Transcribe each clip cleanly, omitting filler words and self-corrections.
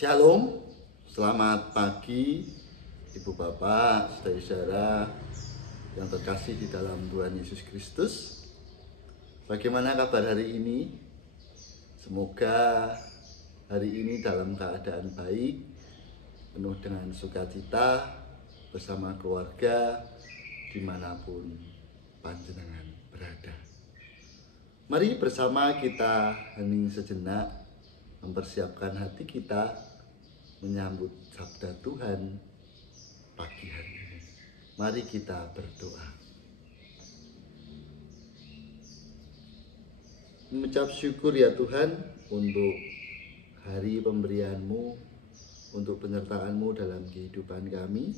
Shalom, selamat pagi Ibu Bapak, saudara-saudara yang terkasih di dalam Tuhan Yesus Kristus. Bagaimana kabar hari ini? Semoga hari ini dalam keadaan baik, penuh dengan sukacita bersama keluarga dimanapun panjenengan berada. Mari bersama kita hening sejenak, mempersiapkan hati kita menyambut sabda Tuhan pagi hari ini. Mari kita berdoa. Mengucap syukur ya Tuhan untuk hari pemberian-Mu, untuk penyertaan-Mu dalam kehidupan kami.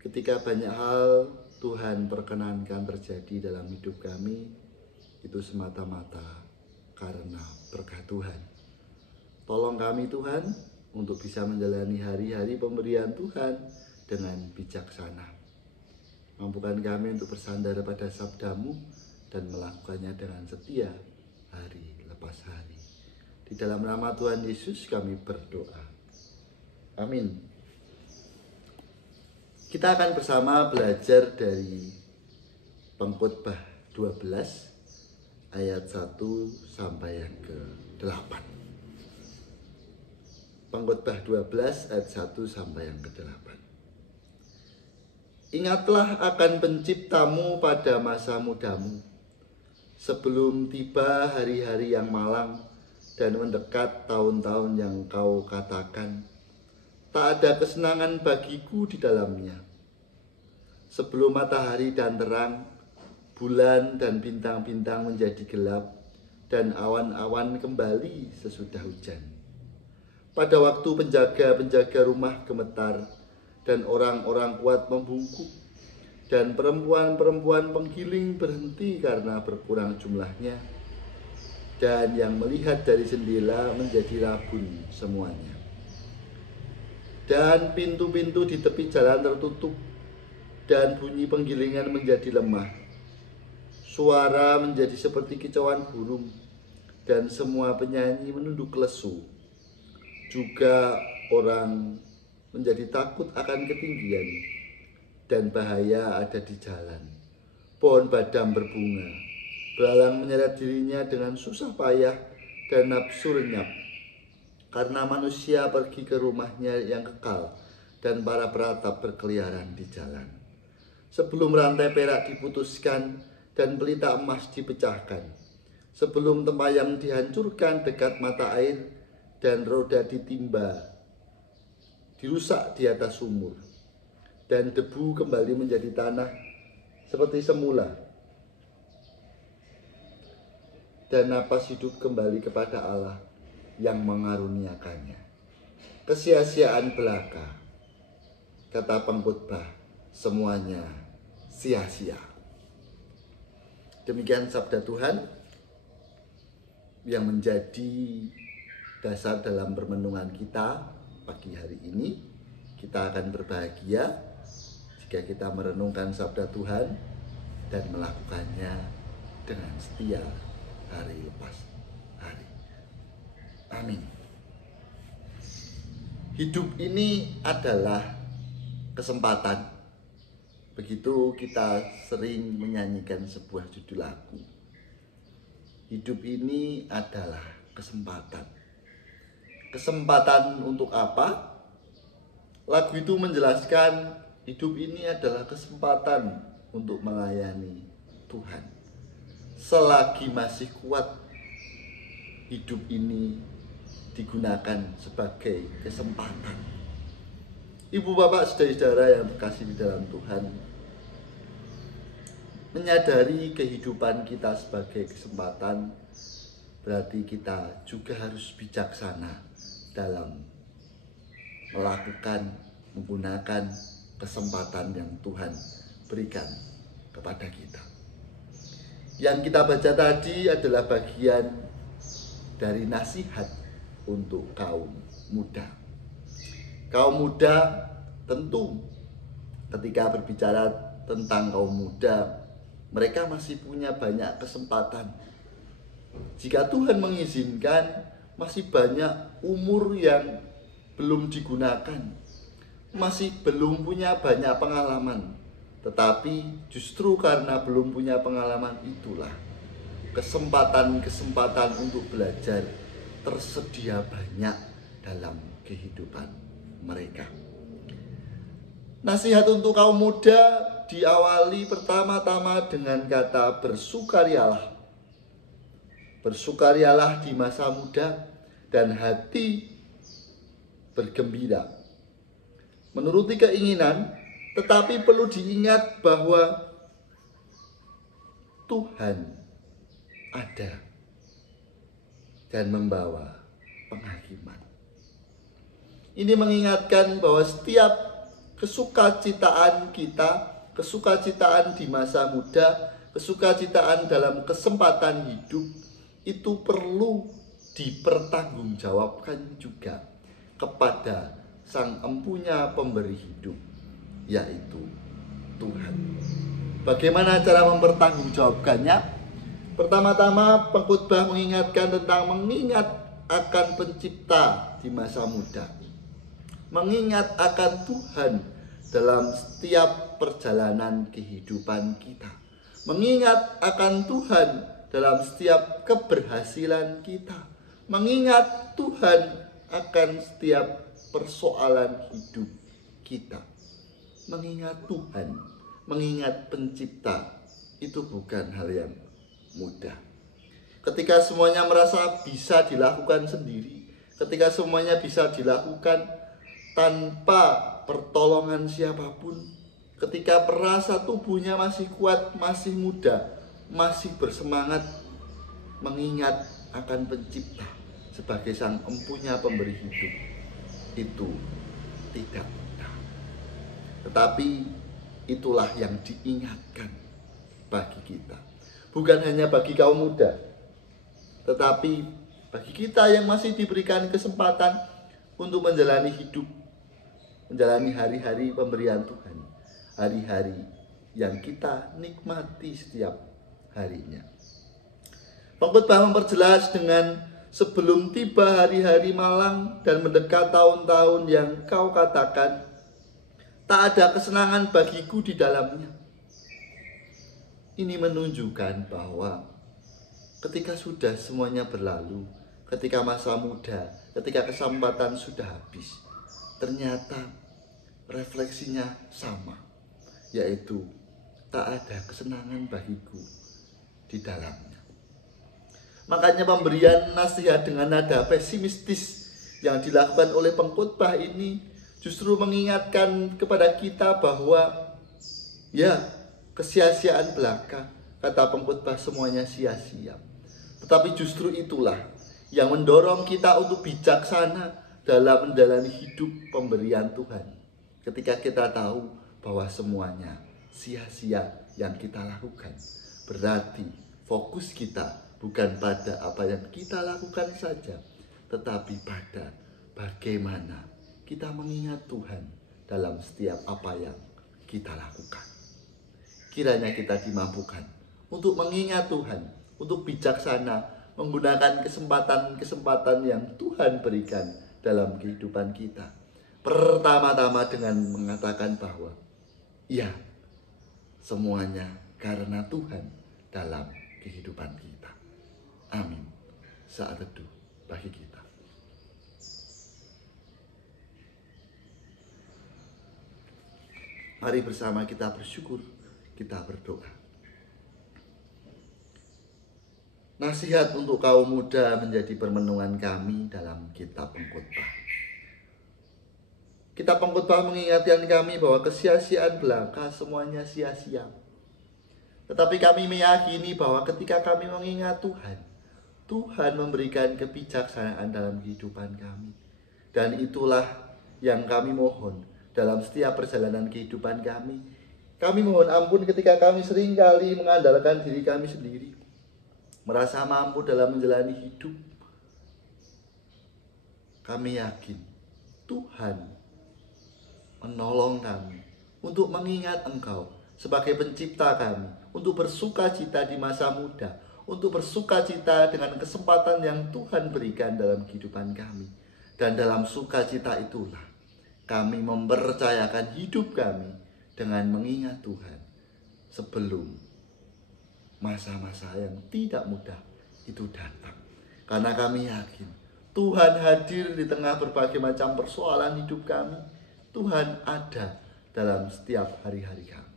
Ketika banyak hal Tuhan perkenankan terjadi dalam hidup kami, itu semata-mata karena berkat Tuhan. Tolong kami Tuhan untuk bisa menjalani hari-hari pemberian Tuhan dengan bijaksana. Mampukan kami untuk bersandar pada sabda-Mu dan melakukannya dengan setia hari lepas hari. Di dalam nama Tuhan Yesus kami berdoa. Amin. Kita akan bersama belajar dari Pengkhotbah 12 ayat 1 sampai yang ke-8. Pengkhotbah 12 ayat 1 sampai yang ke-8. Ingatlah akan penciptamu pada masa mudamu, sebelum tiba hari-hari yang malang dan mendekat tahun-tahun yang kau katakan, tak ada kesenangan bagiku di dalamnya. Sebelum matahari dan terang, bulan dan bintang-bintang menjadi gelap, dan awan-awan kembali sesudah hujan. Pada waktu penjaga-penjaga rumah gemetar, dan orang-orang kuat membungkuk, dan perempuan-perempuan penggiling berhenti karena berkurang jumlahnya, dan yang melihat dari jendela menjadi rabun semuanya. Dan pintu-pintu di tepi jalan tertutup, dan bunyi penggilingan menjadi lemah. Suara menjadi seperti kicauan burung, dan semua penyanyi menunduk lesu. Juga orang menjadi takut akan ketinggian, dan bahaya ada di jalan. Pohon badam berbunga, belalang menyeret dirinya dengan susah payah dan nafsu lenyap. Karena manusia pergi ke rumahnya yang kekal, dan para peratap berkeliaran di jalan. Sebelum rantai perak diputuskan dan pelita emas dipecahkan, sebelum tempayam dihancurkan dekat mata air, dan roda ditimba, dirusak di atas sumur, dan debu kembali menjadi tanah seperti semula, dan napas hidup kembali kepada Allah yang mengaruniakannya. Kesia-siaan belaka, kata pengkhotbah, semuanya sia-sia. Demikian sabda Tuhan yang menjadi dasar dalam permenungan kita pagi hari ini. Kita akan berbahagia jika kita merenungkan sabda Tuhan dan melakukannya dengan setia hari lepas hari. Amin. Hidup ini adalah kesempatan. Begitu kita sering menyanyikan sebuah judul lagu. Hidup ini adalah kesempatan. Kesempatan untuk apa? Lagu itu menjelaskan hidup ini adalah kesempatan untuk melayani Tuhan. Selagi masih kuat, hidup ini digunakan sebagai kesempatan. Ibu bapak saudara-saudara yang terkasih di dalam Tuhan, menyadari kehidupan kita sebagai kesempatan berarti kita juga harus bijaksana dalam melakukan, menggunakan kesempatan yang Tuhan berikan kepada kita. Yang kita baca tadi adalah bagian dari nasihat untuk kaum muda. Kaum muda tentu ketika berbicara tentang kaum muda, mereka masih punya banyak kesempatan. Jika Tuhan mengizinkan, masih banyak umur yang belum digunakan, masih belum punya banyak pengalaman. Tetapi justru karena belum punya pengalaman itulah kesempatan-kesempatan untuk belajar tersedia banyak dalam kehidupan mereka. Nasihat untuk kaum muda diawali pertama-tama dengan kata bersukarialah. Bersukarialah di masa muda dan hati bergembira. Menuruti keinginan, tetapi perlu diingat bahwa Tuhan ada dan membawa penghakiman. Ini mengingatkan bahwa setiap kesukacitaan kita, kesukacitaan di masa muda, kesukacitaan dalam kesempatan hidup, itu perlu dipertanggungjawabkan juga kepada Sang Empunya Pemberi hidup, yaitu Tuhan. Bagaimana cara mempertanggungjawabkannya? Pertama-tama pengkhotbah mengingatkan tentang mengingat akan Pencipta di masa muda. Mengingat akan Tuhan dalam setiap perjalanan kehidupan kita. Mengingat akan Tuhan dalam setiap keberhasilan kita. Mengingat Tuhan akan setiap persoalan hidup kita. Mengingat Tuhan, mengingat Pencipta, itu bukan hal yang mudah. Ketika semuanya merasa bisa dilakukan sendiri, ketika semuanya bisa dilakukan tanpa pertolongan siapapun, ketika merasa tubuhnya masih kuat, masih muda, masih bersemangat, mengingat akan Pencipta sebagai Sang Empunya Pemberi hidup, itu tidak mudah. Tetapi itulah yang diingatkan bagi kita. Bukan hanya bagi kaum muda, tetapi bagi kita yang masih diberikan kesempatan untuk menjalani hidup, menjalani hari-hari pemberian Tuhan, hari-hari yang kita nikmati setiap harinya. Pengkhotbah memperjelas dengan sebelum tiba hari-hari malang dan mendekat tahun-tahun yang kau katakan, tak ada kesenangan bagiku di dalamnya. Ini menunjukkan bahwa ketika sudah semuanya berlalu, ketika masa muda, ketika kesempatan sudah habis, ternyata refleksinya sama, yaitu tak ada kesenangan bagiku di dalamnya. Makanya pemberian nasihat dengan nada pesimistis yang dilakukan oleh pengkhotbah ini justru mengingatkan kepada kita bahwa kesia-siaan belaka, kata pengkhotbah, semuanya sia-sia. Tetapi justru itulah yang mendorong kita untuk bijaksana dalam menjalani hidup pemberian Tuhan. Ketika kita tahu bahwa semuanya sia-sia yang kita lakukan, berarti fokus kita bukan pada apa yang kita lakukan saja, tetapi pada bagaimana kita mengingat Tuhan dalam setiap apa yang kita lakukan. Kiranya kita dimampukan untuk mengingat Tuhan, untuk bijaksana menggunakan kesempatan-kesempatan yang Tuhan berikan dalam kehidupan kita. Pertama-tama dengan mengatakan bahwa semuanya karena Tuhan dalam kehidupan kita. Amin. Saat teduh bagi kita. Mari bersama kita bersyukur, kita berdoa. Nasihat untuk kaum muda menjadi permenungan kami dalam kitab Pengkhotbah. Kitab Pengkhotbah mengingatkan kami bahwa kesia-siaan belaka semuanya sia-sia. Tetapi kami meyakini bahwa ketika kami mengingat Tuhan, Tuhan memberikan kebijaksanaan dalam kehidupan kami. Dan itulah yang kami mohon dalam setiap perjalanan kehidupan kami. Kami mohon ampun ketika kami seringkali mengandalkan diri kami sendiri, merasa mampu dalam menjalani hidup. Kami yakin Tuhan menolong kami untuk mengingat Engkau sebagai pencipta kami, untuk bersuka cita di masa muda, untuk bersuka cita dengan kesempatan yang Tuhan berikan dalam kehidupan kami. Dan dalam sukacita itulah kami mempercayakan hidup kami dengan mengingat Tuhan sebelum masa-masa yang tidak mudah itu datang. Karena kami yakin Tuhan hadir di tengah berbagai macam persoalan hidup kami. Tuhan ada dalam setiap hari-hari kami.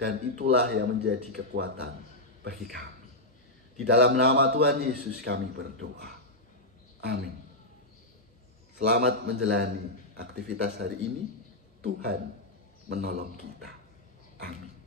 Dan itulah yang menjadi kekuatan bagi kami. Di dalam nama Tuhan Yesus kami berdoa. Amin. Selamat menjalani aktivitas hari ini. Tuhan menolong kita. Amin.